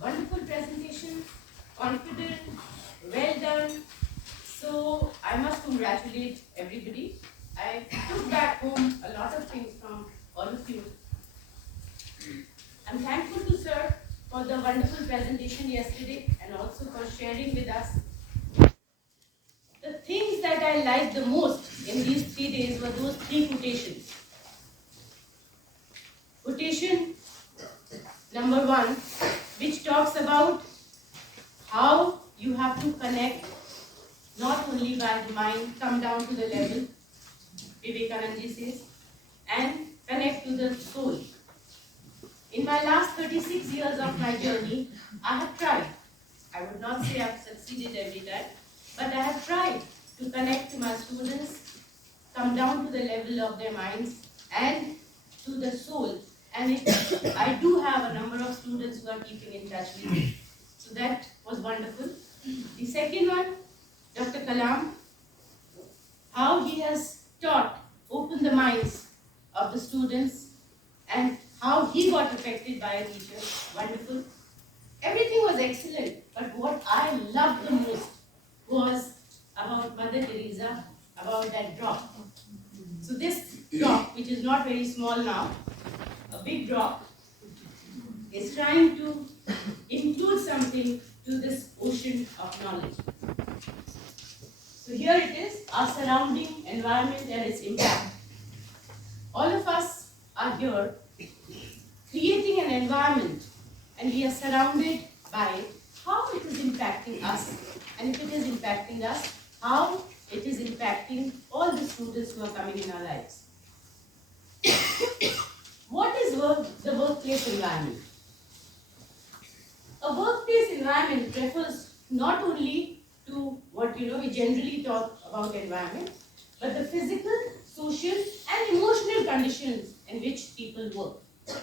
Wonderful presentation, confident, well done. So I must congratulate everybody. I took back home a lot of things from all of you. I'm thankful to sir for the wonderful presentation yesterday and also for sharing with us. The things that I liked the most in these 3 days were those 3 quotations. Quotation number 1, which talks about how you have to connect not only by the mind, come down to the level, Vivekananda says, and connect to the soul. In my last 36 years of my journey, I have tried. I would not say I've succeeded every time, but I have tried to connect to my students, come down to the level of their minds and to the soul. And I do have a number of students who are keeping in touch with me. So that was wonderful. The second one, Dr. Kalam, how he has taught, opened the minds of the students and how he got affected by a teacher. Wonderful. Everything was excellent, but what I loved the most was about Mother Teresa, about that drop. So this drop, which is not very small now, a big drop, is trying to include something to this ocean of knowledge. So here it is, our surrounding environment and its impact. All of us are here creating an environment and we are surrounded by it, how it is impacting us. And if it is impacting us, how it is impacting all the students who are coming in our lives. What is the workplace environment? A workplace environment refers not only to what we generally talk about environment, but the physical, social and emotional conditions in which people work.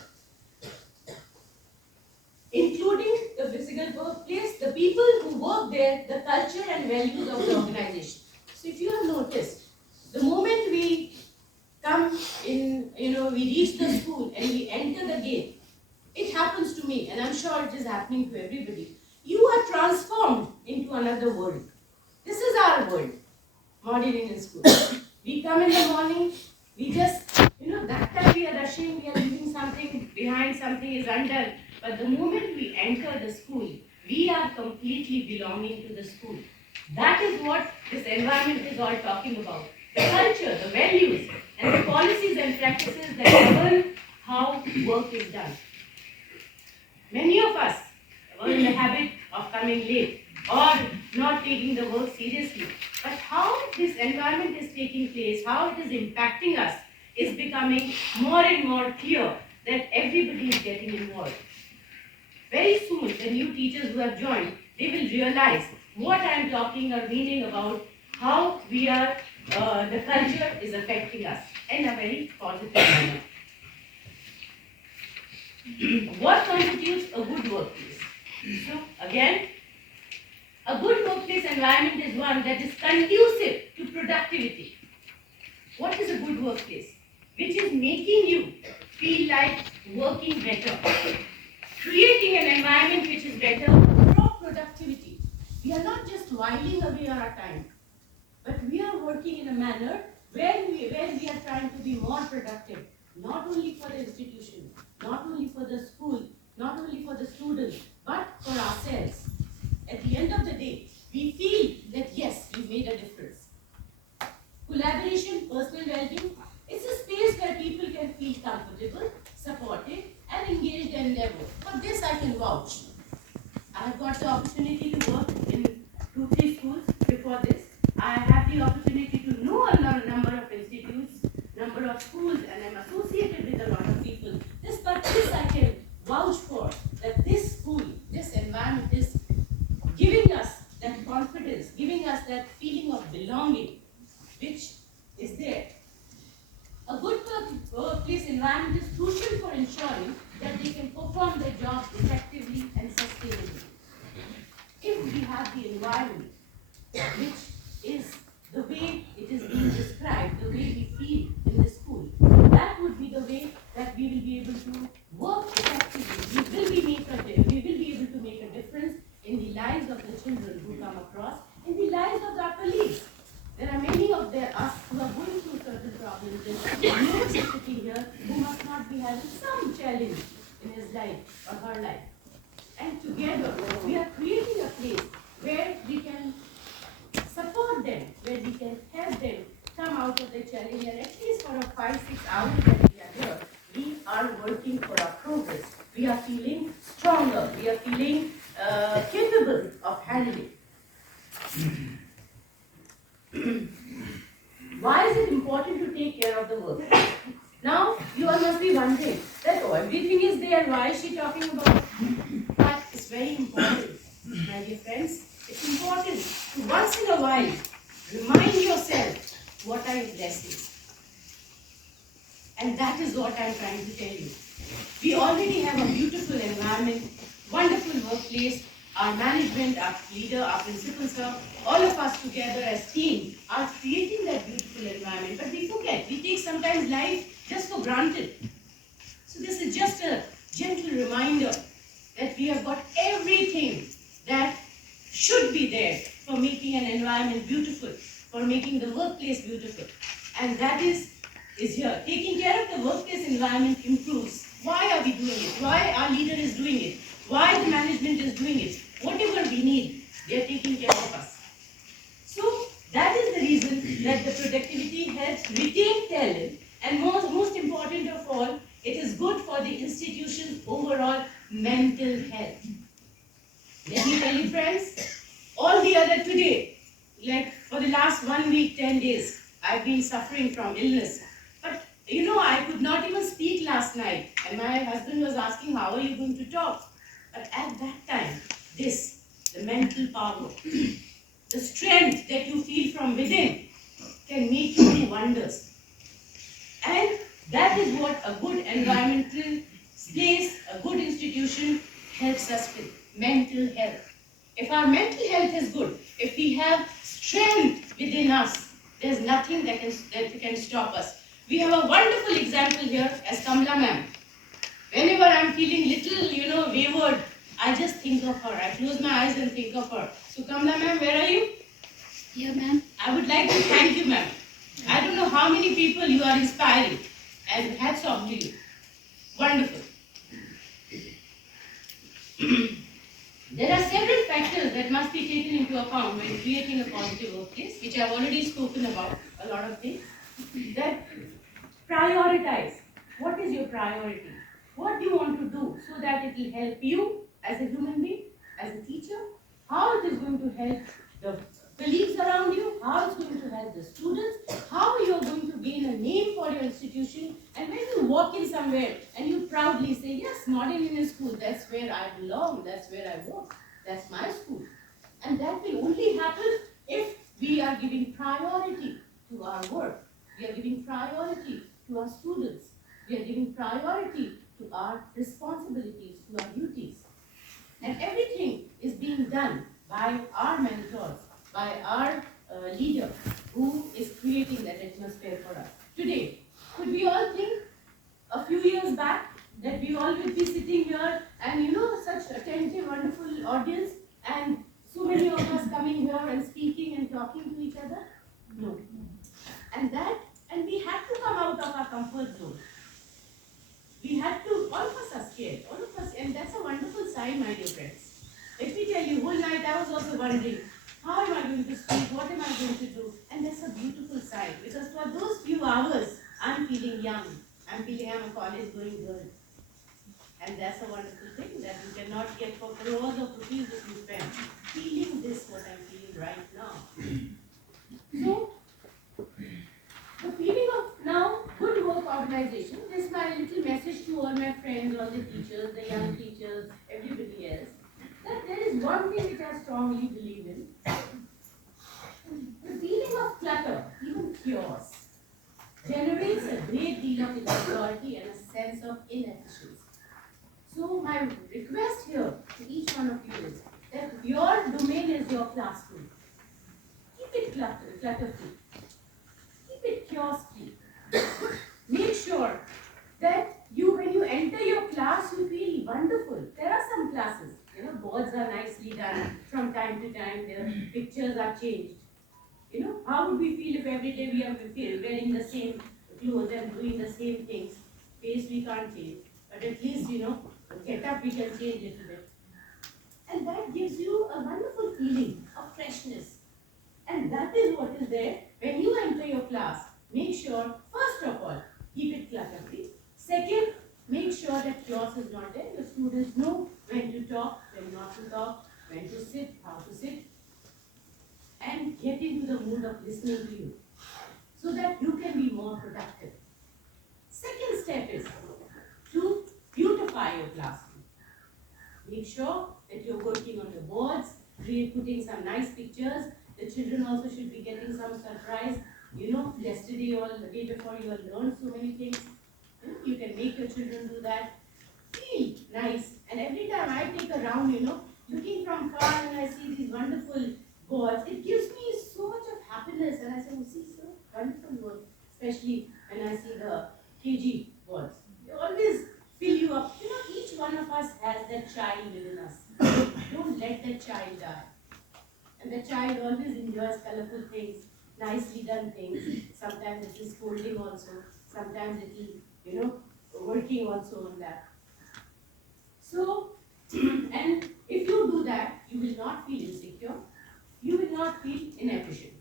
Including the physical workplace, the people who work there, the culture and values of the organization. So if you have noticed, the moment we come in, we reach the school and we enter the gate, it happens to me and I'm sure it is happening to everybody. You are transformed into another world. This is our world, Modern Indian School. We come in the morning, we just, that time we are rushing, we are leaving something behind, something is undone. But the moment we enter the school, we are completely belonging to the school. That is what this environment is all talking about. The culture, the values, and the policies and practices that govern how work is done. Many of us were in the habit of coming late or not taking the work seriously. But how this environment is taking place, how it is impacting us, is becoming more and more clear that everybody is getting involved. Very soon, the new teachers who have joined, they will realize what I am talking or meaning about how we are, the culture is affecting us in a very positive manner. What constitutes a good workplace? So again, a good workplace environment is one that is conducive to productivity. What is a good workplace? Which is making you feel like working better. Creating an environment which is better for productivity. We are not just whiling away our time, but we are working in a manner where we are trying to be more productive, not only for the institution, not only for the school, not only for the students, but for ourselves. At the end of the day, we feel that yes, we made a difference. Collaboration, personal well-being, it's a space where people can feel comfortable, supported, and engaged in their work. For this I can vouch. I have got the opportunity to work in 2-3 schools before this. I have the opportunity to know a number of institutes, number of schools, and I'm associated with a lot of people. This I can vouch for, that this school, this environment is giving us that confidence, giving us that feeling of belonging, which is there. A good workplace environment is crucial for ensuring that they can perform their job effectively and sustainably. If we have the environment, which is the way it is being described, the way we feel in the school, that would be the way that we will be able to work effectively. We will be able to make be having some challenge in his life or her life. And together, we are creating a place where we can support them, where we can help them come out of the challenge, and at least for a 5-6 hours that we are here, we are working for our progress. We are feeling stronger. We are feeling capable of handling. Why is it important to take care of the work? Now, you all must be wondering that everything is there. Why is she talking about? But it's very important, my dear friends. It's important to once in a while remind yourself what are your blessings. And that is what I'm trying to tell you. We already have a beautiful environment, wonderful workplace. Our management, our leader, our principal sir, all of us together as team are creating that beautiful environment. But we forget, we take sometimes life just for granted. So this is just a gentle reminder that we have got everything that should be there for making an environment beautiful, for making the workplace beautiful. And that is here. Taking care of the workplace environment improves. Why are we doing it? Why our leader is doing it? Why the management is doing it? Whatever we need, they are taking care of us. So that is the reason that the productivity helps retain talent, and most important of all, it is good for the institution's overall mental health. Let me tell you, friends, all the other today, like for the last 1 week, 10 days, I've been suffering from illness. But I could not even speak last night, and my husband was asking, how are you going to talk? But at that time, the mental power, the strength that you feel from within can make you do wonders. And that is what a good environmental place, a good institution helps us with, mental health. If our mental health is good, if we have strength within us, there's nothing that can stop us. We have a wonderful example here as Kamala ma'am. Whenever I'm feeling little, wayward, I just think of her. I close my eyes and think of her. So Kamala ma'am, where are you? Here, ma'am. I would like to thank you, ma'am. I don't know how many people you are inspiring, and hats off to you. Wonderful. There are several factors that must be taken into account when creating a positive workplace, which I've already spoken about, a lot of things. That prioritize. What is your priority? What do you want to do so that it will help you as a human being, as a teacher? How it is going to help the colleagues around you? How it's going to help the students? How you are going to gain a name for your institution? And when you walk in somewhere and you proudly say, yes, Modern Indian School, that's where I belong, that's where I work, that's my school. And that will only happen if we are giving priority to our work. We are giving priority to our students. We are giving priority to our responsibilities, to our duties. And everything is being done by our mentors, by our leader who is creating that atmosphere for us. Today, could we all think a few years back that we all would be sitting here and such attentive, wonderful audience and so many of us coming here and speaking and talking to each other? No. And we had to come out of our comfort zone. We had to, all of us are scared, all of us, and that's a wonderful sign, my dear friends. Let me tell you, whole night I was also wondering, how am I going to speak, what am I going to do? And that's a beautiful sign, because for those few hours, I'm feeling young. I'm feeling I'm a college-going girl. And that's a wonderful thing that you cannot get for crores of rupees that you spend. Feeling this, what I'm feeling right now. So, the feeling of now good work organization, this is my little message to all my friends, all the teachers, the young teachers, everybody else, that there is one thing which I strongly believe in. The feeling of clutter, even chaos, generates a great deal of insecurity and a sense of inefficiency. So my request here to each one of you is that your domain is your classroom. Keep it clutter-free. Keep it chaos-free. Make sure that when you enter your class, you feel wonderful. There are some classes, boards are nicely done. From time to time, their pictures are changed. How would we feel if every day we are wearing the same clothes and doing the same things? Face we can't change, but at least, get up we can change a little bit. And that gives you a wonderful feeling of freshness. And that is what is there when you enter your class. Make sure, first of all, keep it clutter-free. Second, make sure that chaos is not there. Your students know when to talk, when not to talk, when to sit, how to sit, and get into the mood of listening to you so that you can be more productive. Second step is to beautify your classroom. Make sure that you're working on the boards, putting some nice pictures. The children also should be getting some surprise. Yesterday or the day before you have learned so many things. You can make your children do that. Feel nice. And every time I take a round, looking from far and I see these wonderful boards, it gives me so much of happiness. And I say, oh, see, so wonderful work. Especially when I see the KG boards. They always fill you up. Each one of us has that child within us. Don't let that child die. And the child always enjoys colorful things, nicely done things. Sometimes it is scolding also. Sometimes it is, working also on that. So, and if you do that, you will not feel insecure. You will not feel inefficient.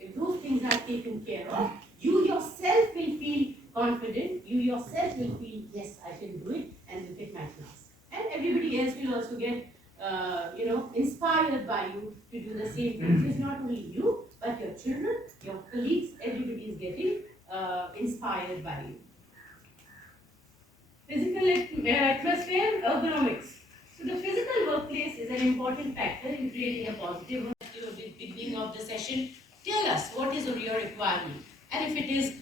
If those things are taken care of, you yourself will feel confident. You yourself will feel, yes, I can do it, and look at my class. And everybody else will also get, inspired by you to do the same thing. So it's not only you, but your children, your colleagues, everybody is getting inspired by you. Physical atmosphere, ergonomics. So the physical workplace is an important factor in creating a positive work. At the beginning of the session, tell us what is your requirement, and if it is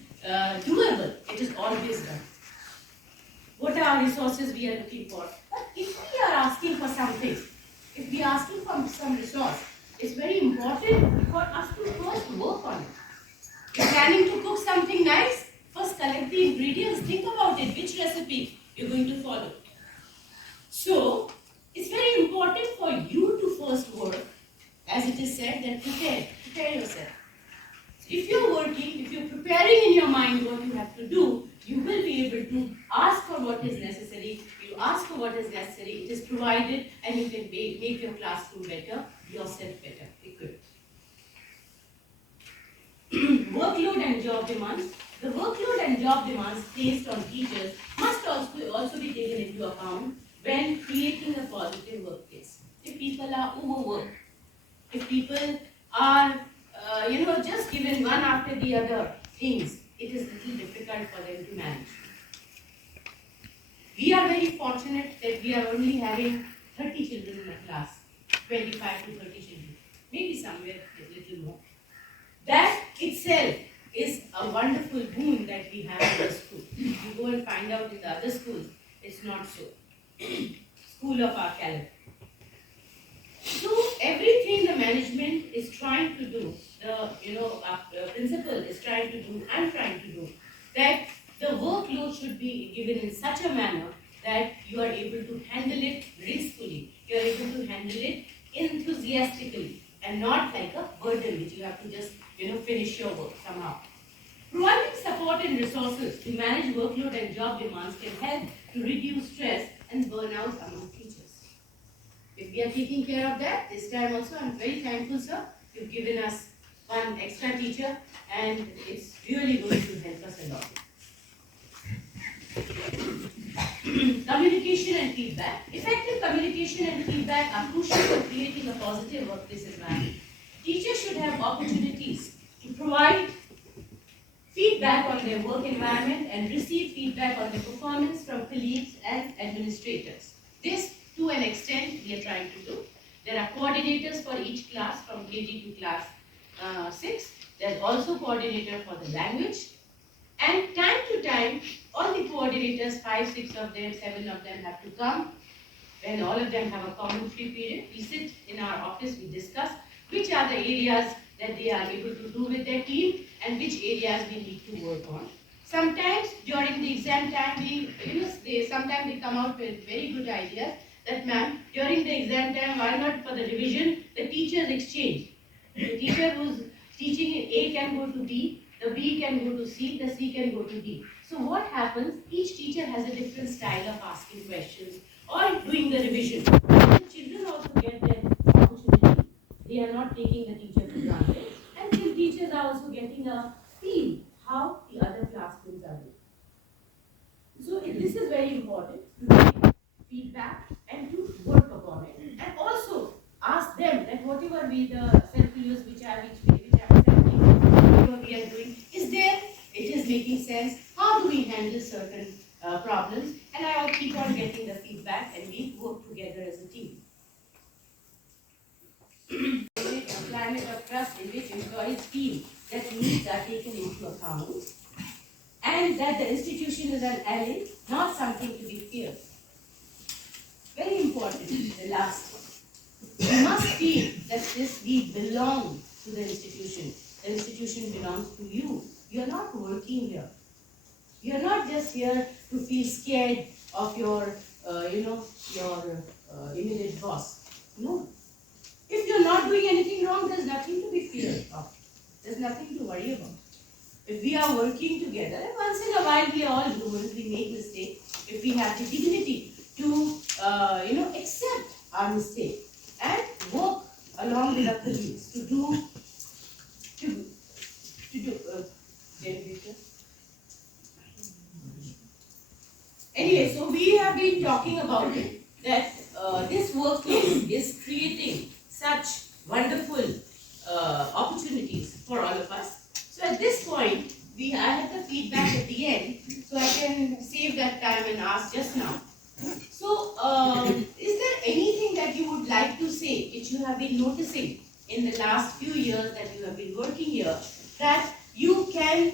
doable, it is always done. What are resources we are looking for? But if we are asking for something, if we are asking for some resource, it's very important for us to first work on it. You're planning to cook something nice, first collect the ingredients, think about it, which recipe you're going to follow. So, it's very important for you to first work, as it is said, then prepare yourself. So if you're working, if you're preparing in your mind what you have to do, you will be able to ask for what is necessary. You ask for what is necessary, it is provided, and you can make your classroom better, yourself better, equipped. Workload and job demands. The workload and job demands placed on teachers must also be taken into account when creating a positive workplace. If people are overworked, if people are, just given one after the other things, it is a little difficult for them to manage. We are very fortunate that we are only having 30 children in a class, 25 to 30 children, maybe somewhere a little more. That itself is a wonderful boon that we have in the school. You go and find out in the other schools, it's not so. School of our caliber. So everything the management is trying to do, the principal is trying to do, I'm trying to do, that the workload should be given in such a manner that you are able to handle it gracefully, you are able to handle it enthusiastically, and not like a burden which you have to just finish your work somehow. Providing support and resources to manage workload and job demands can help to reduce stress and burnout among teachers. If we are taking care of that, this time also I'm very thankful, sir. You've given us one extra teacher, and it's really going to help us a lot. Communication and feedback. Effective communication and feedback are crucial for creating a positive workplace environment. Teachers should have opportunities to provide feedback on their work environment and receive feedback on their performance from colleagues and administrators. This, to an extent, we are trying to do. There are coordinators for each class from KG to class 6. There's also coordinator for the language. And time to time, all the coordinators, 5, 6 of them, 7 of them have to come. When all of them have a common free period, we sit in our office, we discuss which are the areas that they are able to do with their team and which areas we need to work on. Sometimes during the exam time, sometimes they come out with very good ideas that, ma'am, during the exam time, why not for the revision, the teachers exchange. The teacher who's teaching in A can go to B, the B can go to C, the C can go to D. So what happens, each teacher has a different style of asking questions or doing the revision. The children also get their opportunity. They are not taking the teacher for granted. And the teachers are also getting a feel how the other classrooms are doing. So this is very important to take feedback and to work upon it. And also ask them that whatever we the self-use which I am accepting, whatever we are doing, is there, it is making sense, how do we handle certain problems, and I will keep on getting the feedback and we work together as a team. A climate of trust in which employees feel that needs are taken into account and that the institution is an ally, not something to be feared. Very important, the last one. You must feel that we belong to the institution. The institution belongs to you. You are not working here. You are not just here to feel scared of your immediate boss. No. If you are not doing anything wrong, there's nothing to be feared of. There's nothing to worry about. If we are working together, and once in a while we are all humans, we make mistakes. If we have the dignity to accept our mistake and work along with our colleagues to do. Anyway, so we have been talking about it, that this workplace is creating such wonderful opportunities for all of us. So at this point, I have the feedback at the end, so I can save that time and ask just now. So, is there anything that you would like to say, which you have been noticing in the last few years that you have been working here, that you can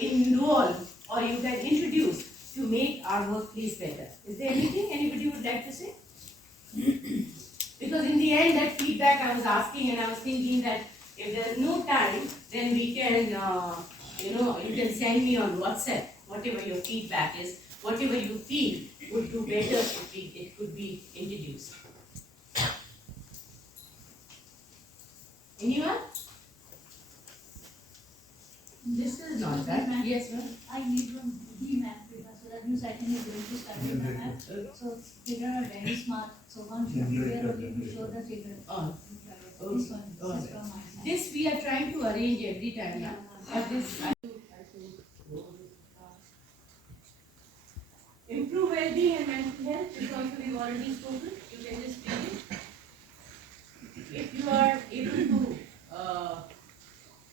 involve or you can introduce to make our workplace better? Is there anything anybody would like to say? Because in the end, that feedback I was asking, and I was thinking that if there is no time, then we can, you can send me on WhatsApp whatever your feedback is, whatever you feel would do better if it could be introduced. Anyone? This is not bad. Yes, ma'am. I need one math paper, so that means I can be able to study the math. So children are very smart. So one should be there only to show the children. Oh. This one, this is from my side. This we are trying to arrange every time. Yeah. But this improve well-being and mental health is also we've already spoken. You can just read it. If you are able to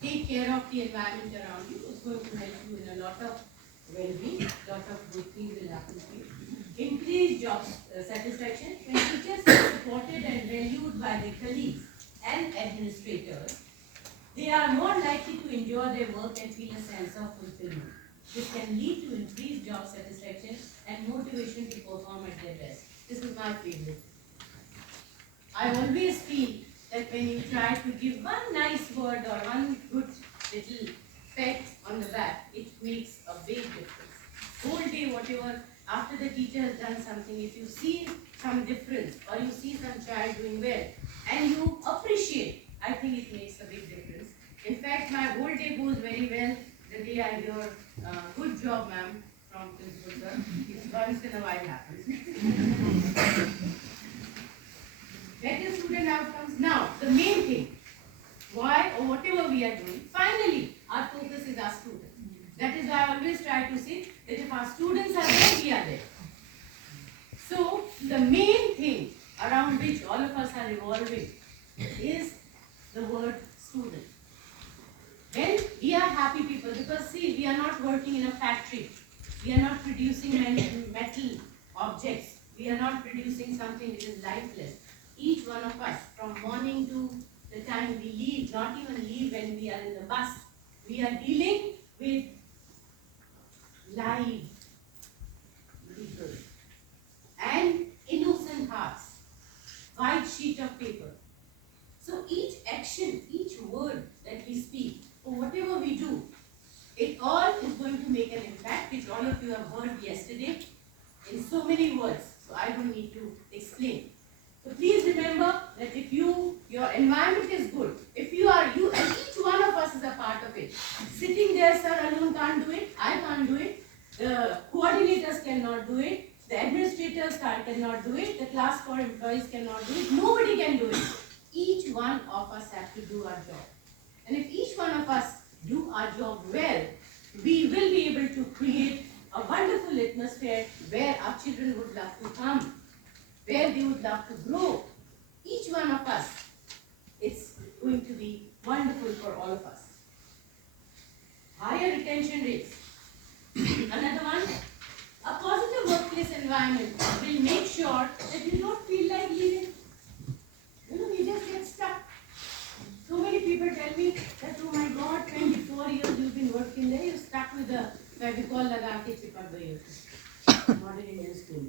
take care of the environment around you, it's going to help you in a lot of well-being, lot of good things will happen to you. Increase job satisfaction. When teachers are supported and valued by their colleagues and administrators, they are more likely to enjoy their work and feel a sense of fulfillment. This can lead to increased job satisfaction and motivation to perform at their best. This is my favorite. I always feel that when you try to give one nice word or one good little pat on the back, it makes a big difference. Whole day, whatever, after the teacher has done something, if you see some difference or you see some child doing well and you appreciate, I think it makes a big difference. In fact, my whole day goes very well the day I hear, good job, ma'am, from principal sir. It once in a while happens. Better student outcomes. Now, the main thing, why or whatever we are doing, finally, our focus is our students. That is why I always try to say that if our students are there, we are there. So, the main thing around which all of us are revolving is the word student. Then we are happy people because see, we are not working in a factory. We are not producing metal objects. We are not producing something which is lifeless. Each one of us, from morning to the time we leave, not even leave when we are in the bus, we are dealing with live people and innocent hearts, white sheet of paper. So each action, each word that we speak, or whatever we do, it all is going to make an impact, which all of you have heard yesterday in so many words. So I don't need to explain. So please remember that if your environment is good, if you are, and each one of us is a part of it. Sitting there, sir, alone can't do it, I can't do it. coordinators cannot do it, the administrators cannot do it, the class 4 employees cannot do it, nobody can do it. Each one of us have to do our job. And if each one of us do our job well, we will be able to create a wonderful atmosphere where our children would love to come, where they would love to grow. Each one of us, it's going to be wonderful for all of us. Higher retention rates. Another one, a positive workplace environment will make sure that you don't feel like leaving. You just get stuck. So many people tell me that, oh my God, 24 years you've been working there, you're stuck with the Fevicol laga ke chipak gayi ho. Modern Indian school.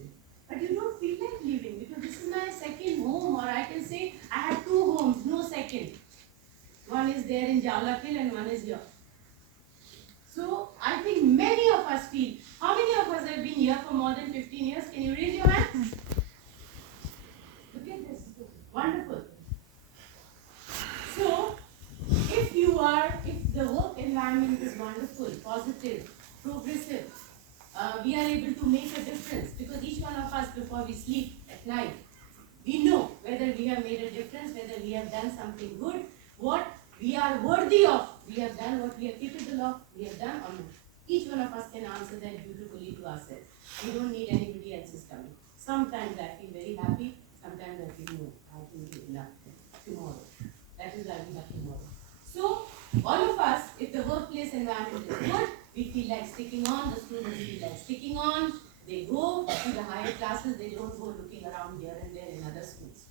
But you don't feel like leaving because this is my second home, or I can say I have two homes, no second. One is there in Jalakil and one is here. So I think many of us feel. How many of us have been here for more than 15 years? Can you raise your hands? Look at this. Wonderful. So, if the work environment is wonderful, positive, progressive, we are able to make a difference because each one of us before we sleep at night, we know whether we have made a difference, whether we have done something good, what we are worthy of, we have done what we are capable of, we have done or not. Each one of us can answer that beautifully to ourselves. We don't need anybody else's coming. Sometimes I feel very happy, sometimes I feel no, I will do enough tomorrow. That is why we have tomorrow. So, all of us, if the workplace environment is good, we feel like sticking on, the students feel like sticking on, they go to the higher classes, they don't go looking around here and there in other schools.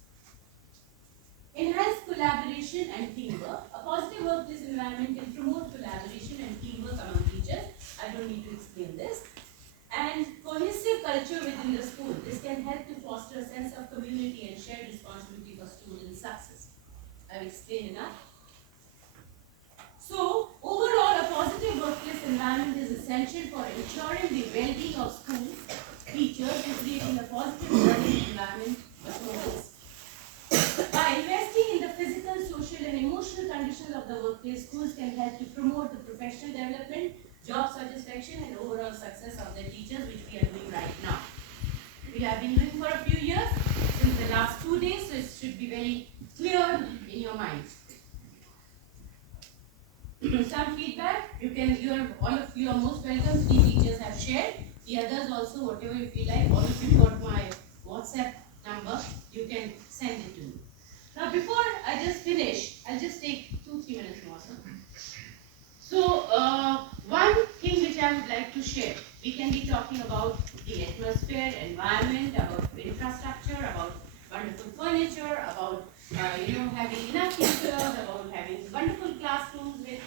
Enhance collaboration and teamwork. A positive workplace environment can promote collaboration and teamwork among teachers. I don't need to explain this. And cohesive culture within the school. This can help to foster a sense of community and shared responsibility for student success. I've explained enough. So, overall, a positive workplace environment is essential for ensuring the well-being of schools, teachers, and creating a positive learning environment for students. By investing in the physical, social, and emotional conditions of the workplace, schools can help to promote the professional development, job satisfaction, and overall success of their teachers, which we are doing right now. We have been doing for a few years, since the last 2 days, so it should be very clear in your minds. Some feedback, all of you are most welcome. 3 teachers have shared. The others also, whatever you feel like, all of you got my WhatsApp number, you can send it to me. Now before I just finish, I'll just take 2-3 minutes more. So one thing which I would like to share, we can be talking about the atmosphere, environment, about infrastructure, about wonderful furniture, about having enough teachers, about having wonderful classrooms with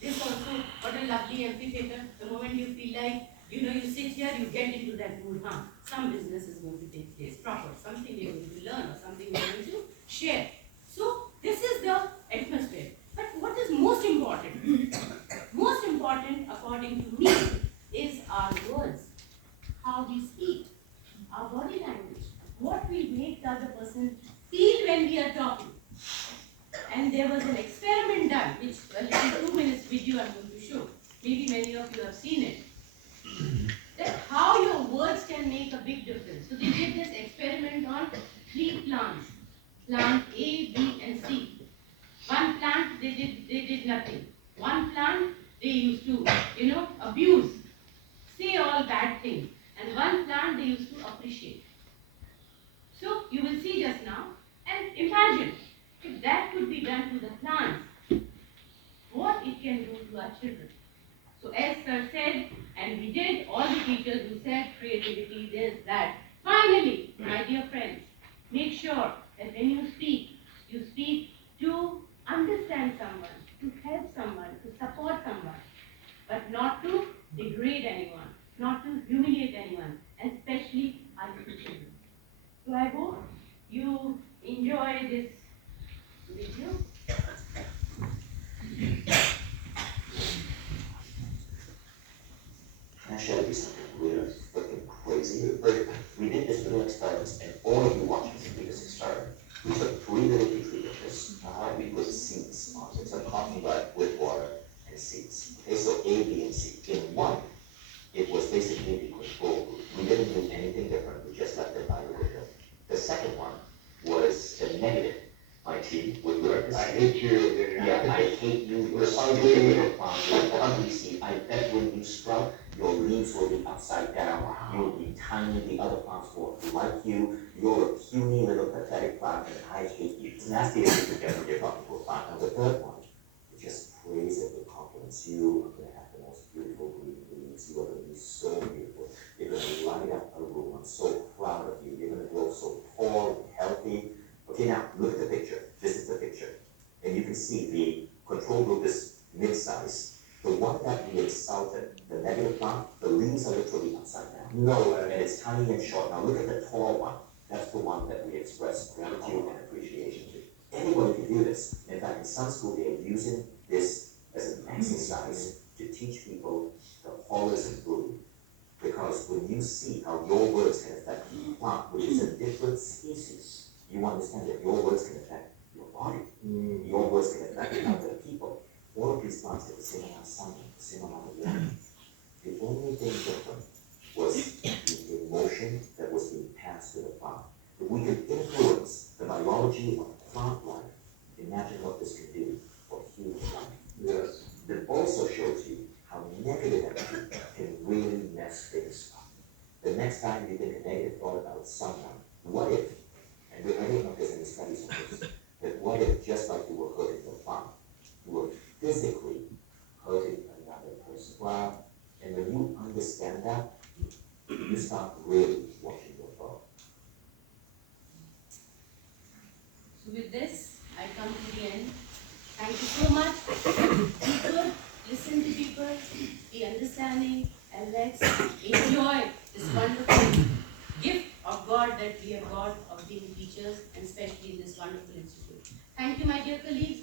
this also, what a lovely amphitheater. The moment you feel like, you sit here, you get into that mood, some business is going to take place, proper, something we are going to learn or something we are going to share. So, this is the atmosphere. But what is most important? Most important, according to me, is our words, how we speak, our body language, what we make the other person feel when we are talking. And there was an experiment done, which in 2 minutes video I'm going to show. Maybe many of you have seen it. That how your words can make a big difference. So they did this experiment on 3 plants. Plant A, B and C. One plant they did nothing. One plant they used to, abuse, say all bad things. And one plant they used to appreciate. So you will see just now. And imagine if that could be done to the plants, what it can do to our children. So as sir said, and we did, all the teachers who said creativity, this, that. Finally, my dear friends, make sure that when you speak to understand someone, to help someone, to support someone, but not to degrade anyone, not to humiliate anyone, and especially our little children. So I hope you enjoy this video. Can I share this something weird, fucking crazy? Like, we did this little experiment, and all of you watching this biggest experiment. We took 3 little petri dishes, we put seeds on it, so coffee mud with water and seeds. Okay, so A, B, and C. In one, it was basically liquid didn't do anything different, we just left it by the window. The second one was the negative. My team would learn. I hate you. Yeah, I hate you, you're stupid little plant, you're ugly seed. I bet when you sprout, your leaves will be upside down, you'll be tiny, the other plants won't like you, you're a puny little pathetic plant, and I hate you. It's nasty as you can get when you're talking to a plant. Now the third one, you just praise it with compliments. You are gonna have the most beautiful green leaves, you are gonna be so beautiful, you're gonna light up a room, I'm so proud of you, you're gonna grow so tall and healthy. Okay, now look at the picture. This is the picture. And you can see the control group is mid-size. The one that we insulted, the negative plant, the leaves are literally upside down. No And way. it's tiny and short. Now look at the tall one. That's the one that we express gratitude and appreciation to. Anybody can do this. In fact, in some school, they are using this as an exercise to teach people the horrors of bullying. Because when you see how your words can affect the plant, which is a different species, you understand that your words can affect your body. Your words can affect other people. All of these plants get the same amount of sunlight, the same amount of water. The only thing different was the emotion that was being passed to the plant. If we could influence the biology of plant life, imagine what this can do for human life. Yes. It also shows you how negative energy can really mess things up. The next time you think a negative thought about someone, what if, and I don't know if there's any studies on this, but what if just like you were hurting your plant, you were physically hurting another person? Wow. And when you understand that, you start really watching your thought. So with this, I come to the end. Thank you so much. Be good, listen to people, be understanding, and let's enjoy this wonderful gift of God that we have got of being teachers, and especially in this wonderful institute. Thank you, my dear colleagues.